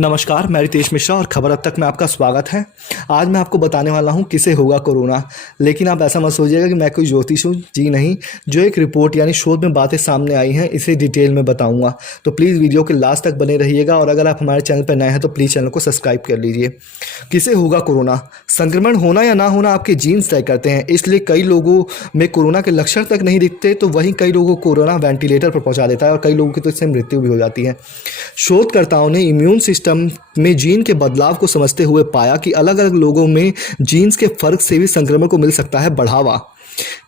नमस्कार, मैं रितेश मिश्रा और खबर अब तक में आपका स्वागत है। आज मैं आपको बताने वाला हूं किसे होगा कोरोना। लेकिन आप ऐसा मत सोचिएगा कि मैं कोई ज्योतिष हूं, जी नहीं। जो एक रिपोर्ट यानी शोध में बातें सामने आई हैं, इसे डिटेल में बताऊंगा। तो प्लीज़ वीडियो के लास्ट तक बने रहिएगा और अगर आप हमारे चैनल पर नए हैं तो प्लीज़ चैनल को सब्सक्राइब कर लीजिए। किसे होगा कोरोना? संक्रमण होना या ना होना आपके जीन्स तय करते हैं, इसलिए कई लोगों में कोरोना के लक्षण तक नहीं दिखते, तो वहीं कई लोगों को कोरोना वेंटिलेटर पर पहुंचा देता है और कई लोगों की तो इससे मृत्यु भी हो जाती है। शोधकर्ताओं ने इम्यून सिस्टम में जीन के बदलाव को समझते हुए पाया कि अलग अलग लोगों में जीन्स के फर्क से भी संक्रमण को मिल सकता है बढ़ावा।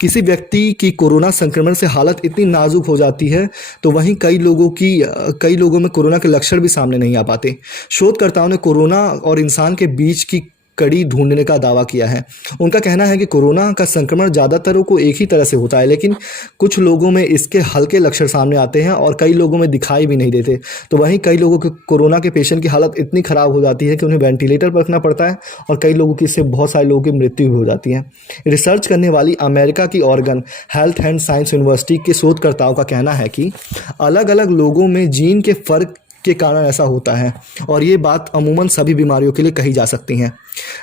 किसी व्यक्ति की कोरोना संक्रमण से हालत इतनी नाजुक हो जाती है तो वहीं कई लोगों में कोरोना के लक्षण भी सामने नहीं आ पाते। शोधकर्ताओं ने कोरोना और इंसान के बीच की कड़ी ढूंढने का दावा किया है। उनका कहना है कि कोरोना का संक्रमण ज़्यादातरों को एक ही तरह से होता है, लेकिन कुछ लोगों में इसके हल्के लक्षण सामने आते हैं और कई लोगों में दिखाई भी नहीं देते। तो वहीं कई लोगों के कोरोना के पेशेंट की हालत इतनी ख़राब हो जाती है कि उन्हें वेंटिलेटर पर रखना पड़ता है और कई लोगों की इससे बहुत सारे लोगों की मृत्यु भी हो जाती है। रिसर्च करने वाली अमेरिका की organ health and science university के शोधकर्ताओं का कहना है कि अलग अलग लोगों में जीन के फर्क के कारण ऐसा होता है और ये बात अमूमन सभी बीमारियों के लिए कही जा सकती हैं।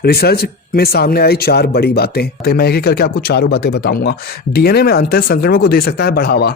रिसर्च में सामने आई 4 बड़ी बातें, मैं एक एक करके आपको चारों बातें बताऊंगा। डीएनए में अंतर संक्रमण को दे सकता है बढ़ावा।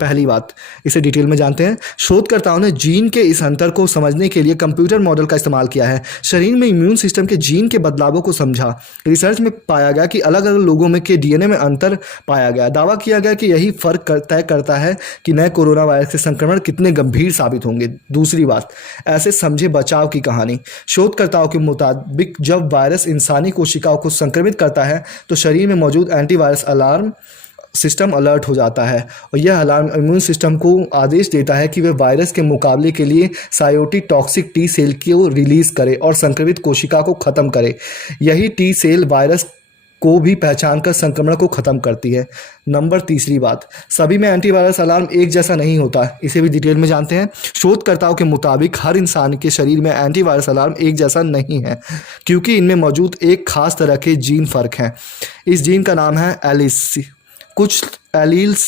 पहली बात, इसे डिटेल में जानते हैं। शोधकर्ताओं ने जीन के इस अंतर को समझने के लिए कंप्यूटर मॉडल का इस्तेमाल किया है। शरीर में इम्यून सिस्टम के जीन के बदलावों को समझा। रिसर्च में पाया गया कि अलग अलग लोगों में के डीएनए में अंतर पाया गया। दावा किया गया कि यही फर्क तय करता है कि नए कोरोना वायरस के संक्रमण कितने गंभीर साबित होंगे। दूसरी बात, ऐसे समझे बचाव की कहानी। शोधकर्ताओं के मुताबिक जब वायरस इंसानी कोशिकाओं को संक्रमित करता है तो शरीर में मौजूद एंटीवायरस अलार्म सिस्टम अलर्ट हो जाता है और यह अलार्म इम्यून सिस्टम को आदेश देता है कि वह वायरस के मुकाबले के लिए साइटोटॉक्सिक टी सेल को रिलीज करे और संक्रमित कोशिका को खत्म करे। यही टी सेल वायरस को भी पहचान कर संक्रमण को खत्म करती है। तीसरी बात, सभी में एंटीवायरस अलार्म एक जैसा नहीं होता, इसे भी डिटेल में जानते हैं। शोधकर्ताओं के मुताबिक हर इंसान के शरीर में एंटीवायरस अलार्म एक जैसा नहीं है, क्योंकि इनमें मौजूद एक खास तरह के जीन फर्क हैं। इस जीन का नाम है एलिस। कुछ एलील्स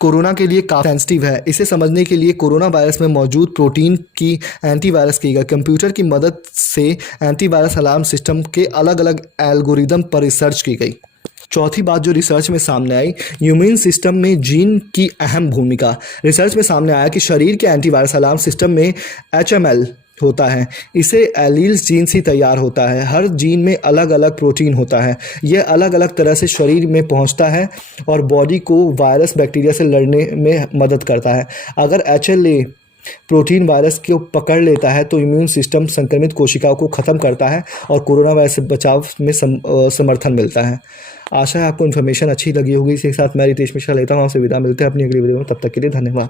कोरोना के लिए काफी सेंसिटिव है। इसे समझने के लिए कोरोना वायरस में मौजूद प्रोटीन की एंटीवायरस की गई कंप्यूटर की मदद से एंटीवायरस अलार्म सिस्टम के अलग अलग एल्गोरिदम पर रिसर्च की गई। चौथी बात जो रिसर्च में सामने आई, इम्यून सिस्टम में जीन की अहम भूमिका। रिसर्च में सामने आया कि शरीर के एंटीवायरस अलार्म सिस्टम में HML होता है। इसे एलील्स जीन से तैयार होता है। हर जीन में अलग अलग प्रोटीन होता है। यह अलग अलग तरह से शरीर में पहुंचता है और बॉडी को वायरस बैक्टीरिया से लड़ने में मदद करता है। अगर HLA प्रोटीन वायरस को पकड़ लेता है तो इम्यून सिस्टम संक्रमित कोशिकाओं को ख़त्म करता है और कोरोना वायरस से बचाव में समर्थन मिलता है। आशा है आपको इन्फॉर्मेशन अच्छी लगी होगी। इसी के साथ मैं रितेश मिश्रा लेता हूँ, आपसे विदा। मिलते हैं अपनी अगली वीडियो में, तब तक के लिए धन्यवाद।